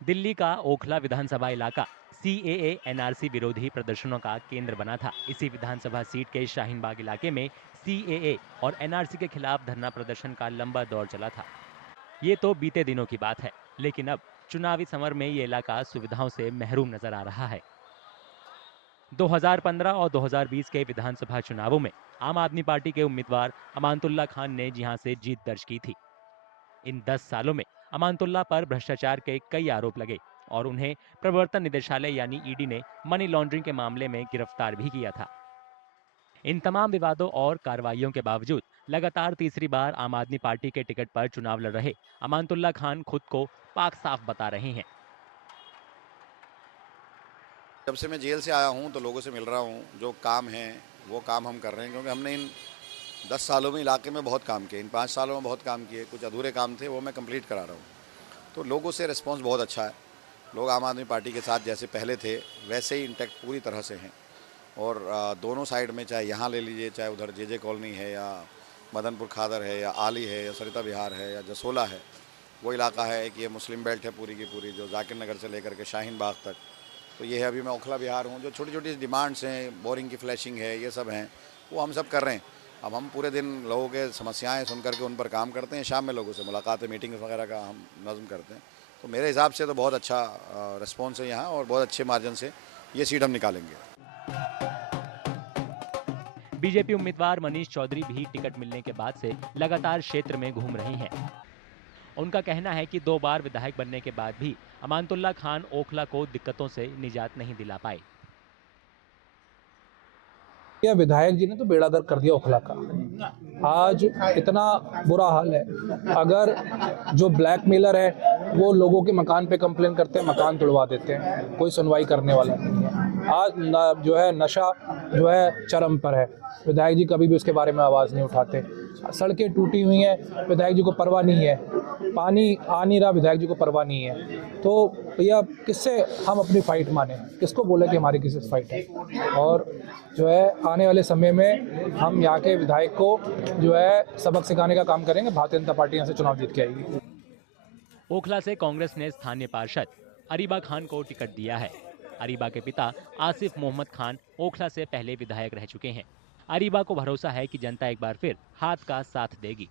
दिल्ली का ओखला विधानसभा इलाका CAA NRC विरोधी प्रदर्शनों का केंद्र बना था। इसी विधानसभा सीट के शाहीन बाग इलाके में सीएए और एनआरसी के खिलाफ धरना प्रदर्शन का लंबा दौर चला था। ये तो बीते दिनों की बात है, लेकिन अब चुनावी समर में ये इलाका सुविधाओं से महरूम नजर आ रहा है। 2015 और 2020 के विधानसभा चुनावों में आम आदमी पार्टी के उम्मीदवार अमानतुल्लाह खान ने यहां से जीत दर्ज की थी। इन 10 सालों में अमानतुल्लाह पर भ्रष्टाचार के कई आरोप लगे और उन्हें प्रवर्तन निदेशालय यानी ईडी ने मनी लॉन्ड्रिंग के मामले में गिरफ्तार भी किया था। इन तमाम विवादों और कार्रवाइयों के बावजूद लगातार तीसरी बार आम आदमी पार्टी के टिकट पर चुनाव लड़ रहे अमानतुल्लाह खान खुद को पाक साफ बता रहे हैं। जब से मैं जेल से आया हूँ तो लोगों से मिल रहा हूँ, जो काम है वो काम हम कर रहे हैं, क्योंकि हमने इन 10 सालों में इलाके में बहुत काम किए, इन 5 सालों में बहुत काम किए। कुछ अधूरे काम थे वो मैं कंप्लीट करा रहा हूँ, तो लोगों से रिस्पांस बहुत अच्छा है। लोग आम आदमी पार्टी के साथ जैसे पहले थे वैसे ही इंटैक्ट पूरी तरह से हैं। और दोनों साइड में, चाहे यहाँ ले लीजिए, चाहे उधर जे कॉलोनी है या मदनपुर खादर है या आली है या सरिता विहार है या जसोला है, वो इलाका है कि ये मुस्लिम बेल्ट है पूरी की पूरी, जो जाकिर नगर से लेकर के शाहीन बाग तक। तो ये है, अभी मैं ओखला विहार हूँ, जो छोटी छोटी डिमांड्स हैं, बोरिंग की फ्लैशिंग है, ये सब हैं, वो हम सब कर रहे हैं। अब हम पूरे दिन लोगों के समस्याएं सुन करके उन पर काम करते हैं, शाम में लोगों से मुलाकातें, मीटिंग वगैरह का हम नज़म करते हैं। तो मेरे हिसाब से तो बहुत अच्छा रिस्पॉन्स है यहाँ, और बहुत अच्छे मार्जिन से ये सीट हम निकालेंगे। बीजेपी उम्मीदवार मनीष चौधरी भी टिकट मिलने के बाद से लगातार क्षेत्र में घूम रही हैं। उनका कहना है कि 2 बार विधायक बनने के बाद भी अमानतुल्लाह खान ओखला को दिक्कतों से निजात नहीं दिला पाए। यह विधायक जी ने तो बेड़ा गर्क कर दिया ओखला का। आज इतना बुरा हाल है, अगर जो ब्लैकमेलर है वो लोगों के मकान पे कंप्लेन करते हैं, मकान तोड़वा देते हैं, कोई सुनवाई करने वाला नहीं है। आज जो है नशा जो है चरम पर है, विधायक जी कभी भी उसके बारे में आवाज़ नहीं उठाते। सड़कें टूटी हुई हैं, विधायक जी को परवाह नहीं है। पानी आ नहीं रहा, विधायक जी को परवाह नहीं है। तो भैया किससे हम अपनी फाइट माने, किसको बोले कि हमारी किसी से फाइट है। और जो है आने वाले समय में हम यहाँ के विधायक को जो है सबक सिखाने का काम करेंगे। भारतीय जनता पार्टी यहाँ से चुनाव जीत के आएगी। ओखला से कांग्रेस ने स्थानीय पार्षद अरीबा खान को टिकट दिया है। अरीबा के पिता आसिफ मोहम्मद खान ओखला से पहले विधायक रह चुके हैं। अरीबा को भरोसा है कि जनता एक बार फिर हाथ का साथ देगी।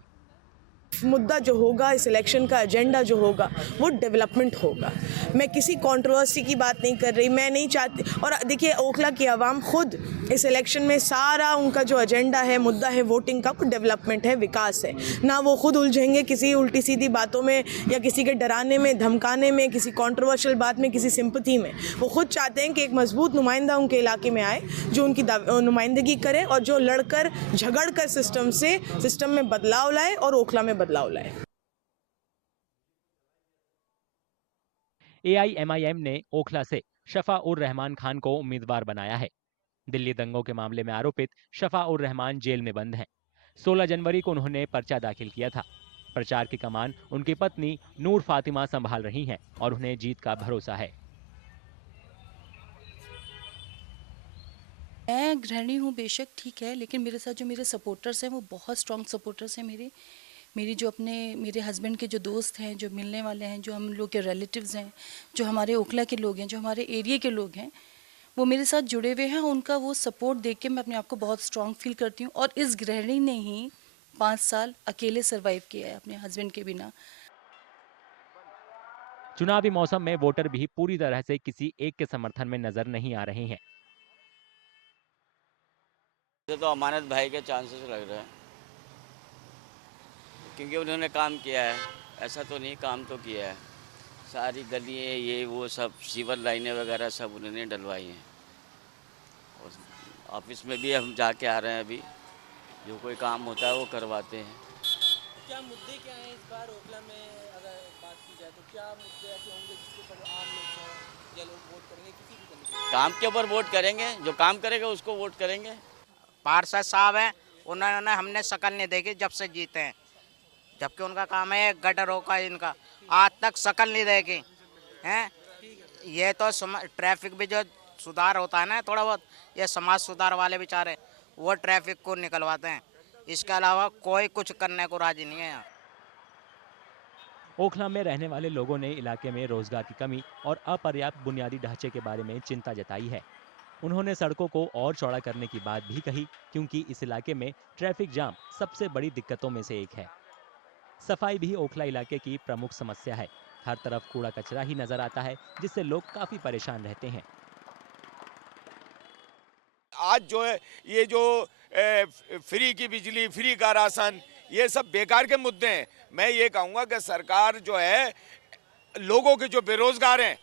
मुद्दा जो होगा, इस इलेक्शन का एजेंडा जो होगा वो डेवलपमेंट होगा। मैं किसी कंट्रोवर्सी की बात नहीं कर रही, मैं नहीं चाहती। और देखिए ओखला की आवाम खुद इस इलेक्शन में सारा उनका जो एजेंडा है, मुद्दा है वोटिंग का, वो डेवलपमेंट है, विकास है। ना वो खुद उलझेंगे किसी उल्टी सीधी बातों में या किसी के डराने में, धमकाने में, किसी कंट्रोवर्शियल बात में, किसी सिंपथी में। वो खुद चाहते हैं कि एक मजबूत नुमाइंदा उनके इलाके में आए, जो उनकी नुमाइंदगी करे और जो लड़कर झगड़ कर सिस्टम में बदलाव लाए और ओखला में बदलाव लाए। एआईएमआईएम ने ओखला से शफा उर रहमान खान को उम्मीदवार बनाया है। दिल्ली दंगों के मामले में आरोपित शफा उर रहमान जेल में बंद हैं। 16 जनवरी को उन्होंने पर्चा दाखिल किया था। प्रचार की कमान उनकी पत्नी नूर फातिमा संभाल रही हैं और उन्हें जीत का भरोसा है। मैं गृहिणी हूँ बेशक, ठीक है, लेकिन मेरे साथ जो मेरे सपोर्टर्स हैं वो बहुत स्ट्रॉन्ग सपोर्टर्स हैं। मेरी जो मेरे हस्बैंड के जो दोस्त हैं, जो मिलने वाले हैं, जो हम लोग के रिलेटिव्स हैं, जो हमारे ओखला के लोग हैं, जो हमारे एरिया के लोग हैं, वो मेरे साथ जुड़े हुए हैं। उनका वो सपोर्ट देख के मैं अपने आप को बहुत स्ट्रॉन्ग फील करती हूँ। और इस गृहिणी ने ही 5 साल अकेले सर्वाइव किया है अपने हस्बैंड के बिना। चुनावी मौसम में वोटर भी पूरी तरह से किसी एक के समर्थन में नजर नहीं आ रहे हैं। तो अमानत भाई के चांसेस लग रहे हैं, क्योंकि उन्होंने काम किया है। ऐसा तो नहीं, काम तो किया है। सारी गलियाँ ये वो सब सीवर लाइनें वगैरह सब उन्होंने डलवाई हैं। और ऑफिस में भी हम जाके आ रहे हैं, अभी जो कोई काम होता है वो करवाते हैं। क्या मुद्दे क्या हैं इस बार ओखला में, अगर बात की जाए तो क्या मुद्दे ऐसे होंगे जिसके ऊपर आम लोग हैं या लोग वोट करेंगे? किसी भी तरीके काम के ऊपर वोट करेंगे, जो काम करेगा उसको वोट करेंगे। पार्षद साहब हैं, उन्होंने हमने शक्ल नहीं देखी जब से जीते हैं, जबकि उनका काम है गटरों का, इनका आज तक शक्ल नहीं देखी हैं। ये तो ट्रैफिक भी जो सुधार होता है ना थोड़ा बहुत, ये समाज सुधार वाले बेचारे वो ट्रैफिक को निकलवाते हैं। इसके अलावा कोई कुछ करने को राजी नहीं है यहाँ। ओखला में रहने वाले लोगों ने इलाके में रोजगार की कमी और अपर्याप्त बुनियादी ढांचे के बारे में चिंता जताई है। उन्होंने सड़कों को और चौड़ा करने की बात भी कही, क्योंकि इस इलाके में ट्रैफिक जाम सबसे बड़ी दिक्कतों में से एक है। सफाई भी ओखला इलाके की प्रमुख समस्या है। हर तरफ कूड़ा कचरा ही नजर आता है, जिससे लोग काफी परेशान रहते हैं। आज जो है ये जो फ्री की बिजली, फ्री का राशन, ये सब बेकार के मुद्दे हैं। मैं ये कहूँगा कि सरकार जो है लोगों के जो बेरोजगार हैं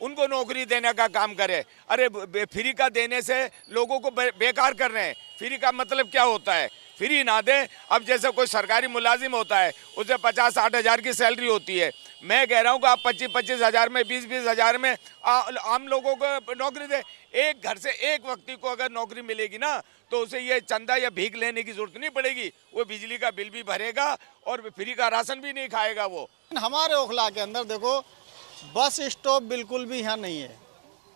उनको नौकरी देने का काम करे। अरे फ्री का देने से लोगों को बेकार कर रहे हैं। फ्री का मतलब क्या होता है? फ्री ना दें। अब जैसे कोई सरकारी मुलाजिम होता है, उसे 50-60 हज़ार की सैलरी होती है। मैं कह रहा हूँ कि आप 25-25 हज़ार में, 20-20 हज़ार में आम लोगों को नौकरी दें। एक घर से एक व्यक्ति को अगर नौकरी मिलेगी ना, तो उसे ये चंदा या भीख लेने की जरूरत नहीं पड़ेगी। वो बिजली का बिल भी भरेगा और फ्री का राशन भी नहीं खाएगा वो। हमारे ओखला के अंदर देखो, बस स्टॉप बिल्कुल भी यहाँ नहीं है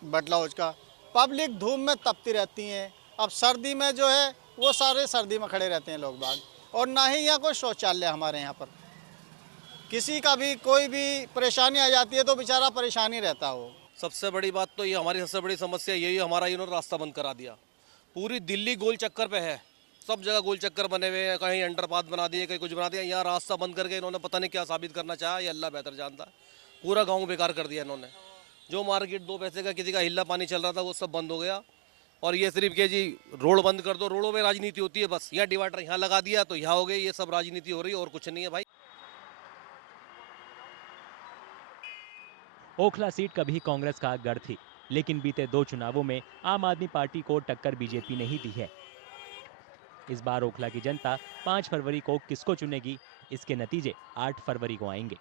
बटलाउज का। पब्लिक धूप में तपती रहती है। अब सर्दी में जो है वो सारे सर्दी में खड़े रहते हैं लोग बाग, और ना ही यहाँ कोई शौचालय हमारे यहाँ पर। किसी का भी कोई भी परेशानी आ जाती है तो बेचारा परेशान ही रहता हो। सबसे बड़ी बात तो ये हमारी सबसे बड़ी समस्या यही, हमारा इन्होंने रास्ता बंद करा दिया। पूरी दिल्ली गोल चक्कर पे है, सब जगह गोल चक्कर बने हुए हैं। कहीं अंडरपाथ बना दिए, कहीं कुछ बना दिया। यहाँ रास्ता बंद करके इन्होंने पता नहीं क्या साबित करना चाहा, ये अल्लाह बेहतर जानता है। पूरा गाँव बेकार कर दिया इन्होंने। जो मार्केट 2 पैसे का किसी का हिल्ला पानी चल रहा था वो सब बंद हो गया। और ये सिर्फ के जी रोड बंद कर दो, रोडों में राजनीति होती है बस। यहाँ डिवाइडर यहाँ लगा दिया तो यहाँ हो गई, ये सब राजनीति हो रही है और कुछ नहीं है भाई। ओखला सीट कभी कांग्रेस का गढ़ थी, लेकिन बीते 2 चुनावों में आम आदमी पार्टी को टक्कर बीजेपी ने ही दी है। इस बार ओखला की जनता 5 फरवरी को किसको चुनेगी, इसके नतीजे 8 फरवरी को आएंगे।